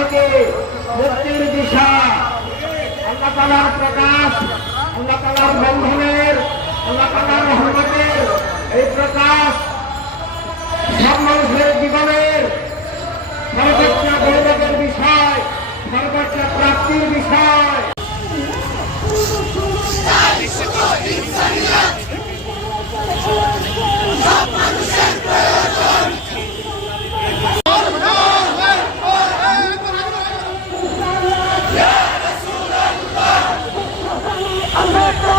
থেকে মুক্তির দিশা। আল্লাহ তালার প্রকাশ আল্লাহ তালার বন্ধনের আল্লাহ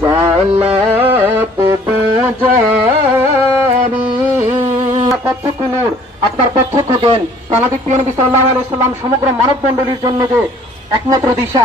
সালাত বাজারি নূর আপনার প্রত্যক্ষ জ্ঞান তানাবিক প্রিয় নবী সাল্লাহ আলাইহি সাল্লাম সমগ্র মানব মণ্ডলীর জন্য যে একমাত্র দিশা